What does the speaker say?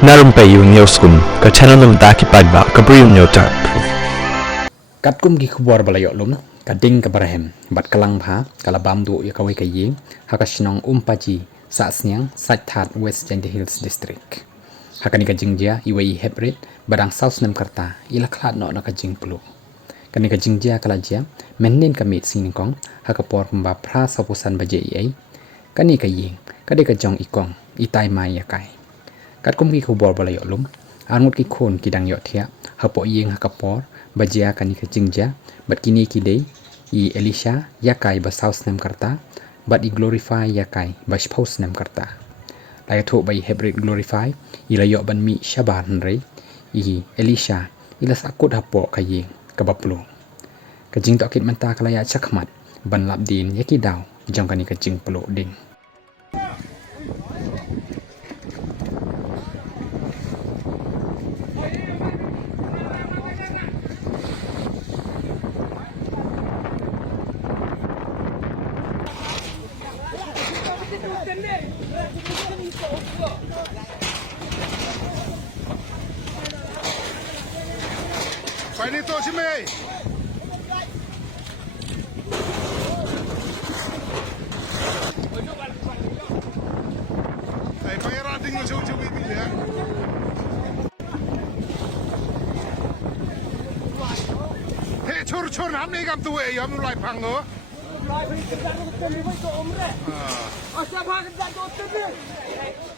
Na Rympei U Hynñiewtrep ke channel nabynta ki paidbah ke Bri U Hynñiewtrep. Kat kum ki khubor balayok lum ka ding ka barahem bat kalang pha kala bam du ya kawei ka iing Sahsniang paji Sahsniang That West Hills District hakani ka jingjia iwei heprit badang Snem karta ila khlat no na ka jing pulu kani ka jingjia kala jia mennen ka mit sing kong hakapor pamba phra sapusan baje ai kani ka iing kade ka jong ikong itai mai ya kai kat kum ki khubor balayok lum angut ki khon ki dang yo thia hapo iing hakapor bajia kani ka jingjia bat kini kidei I Elisha yakai ba Snem karta but I glorify yakai ba Snem karta lai tho ba heprit glorify ila yo ban mi shabar nrei I Elisha ila sakut hapo kayi kabaplo ka jing to kit manta kala ya chakmat ban lap din yaki daw jong kani ka jing plo ding Phải đi tôi chứ mày. Thầy phải ra đinh vào sâu bị nè. Thế chôn hám này cầm tuổi em lại phẳng nữa. Lại phải cái dạng cái tên với chỗ ốm đấy. À. Sao phá cái dạng chỗ tên đi.